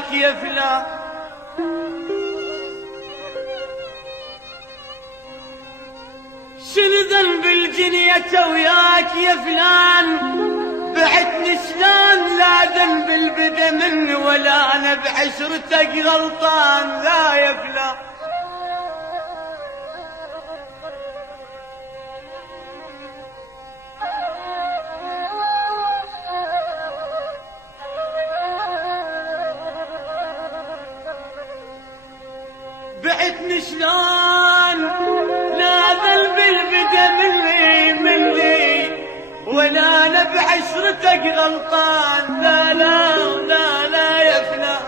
وياك يا فلان، شنو ذنب الجنية وياك يا فلان، بعتني شلون لا ذنب البدا مني ولا انا بعشرتك غلطان، لا يا فلان. بعتني شلون لا ذنب البدا مني ولا انا بعشرتك غلطان، لا لا لا لا يا فلان.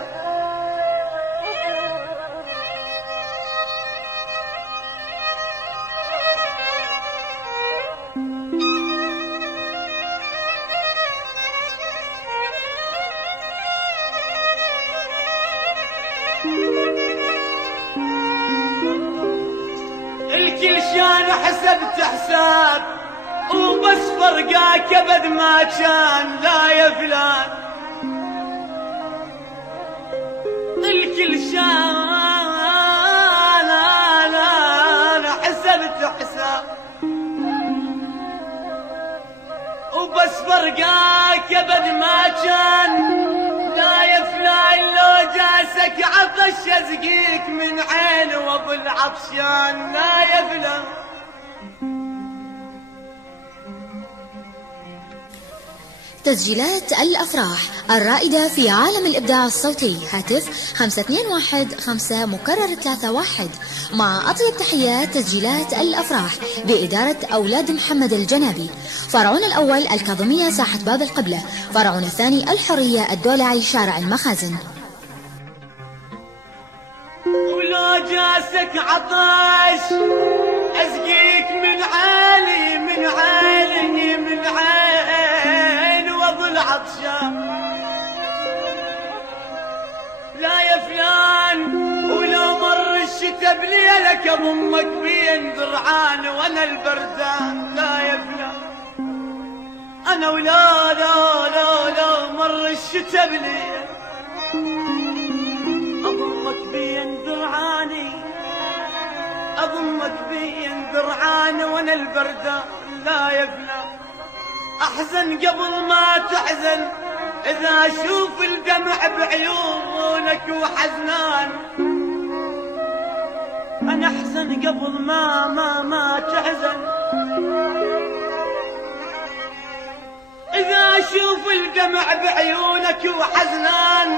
الكل شان حسبت حساب وبس فرقاك ابد ما كان، لا يا فلان. الكل شان انا حسبت حساب وبس فرقاك ابد ما كان، لا يا فلان. لو جاسك عطش ازقيك من عين وابو العطشان، لا يا فلان. تسجيلات الأفراح الرائدة في عالم الإبداع الصوتي، هاتف 521 5 مكرر 31. مع أطيب تحيات تسجيلات الأفراح بإدارة أولاد محمد الجنابي. فرعنا الأول الكاظمية ساحة باب القبلة، فرعنا الثاني الحرية الدولعي شارع المخازن. ولو جاسك عطش أسقيك من عالي من عالي من عين وابو العطشان، لا يا فلان. ولو مر الشتا بليلك امك بين ذرعان وانا البردان، لا يا فلان. انا ولا لا لا لا مر الشتا بليل أضمك بين ذرعاني، أضمك بين ذرعاني وانا البردان، لا يا فلان. أحزن قبل ما تحزن إذا أشوف الدمع بعيونك وحزنان، أنا أحزن قبل ما تحزن، إذا أشوف الدمع بعيونك وحزنان.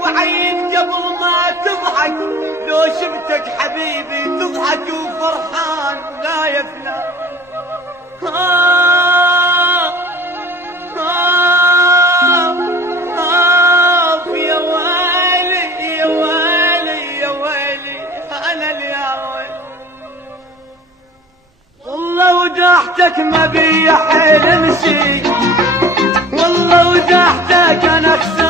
وعيد قبل ما تضحك لو شفتك حبيبي تضحك وفرحان، لا يا فلان. يا ويلي يا ويلي يا ويلي أنا يا ويلي. والله وداحتك ما بي حيل امشي، والله وداحتك أنا أخسر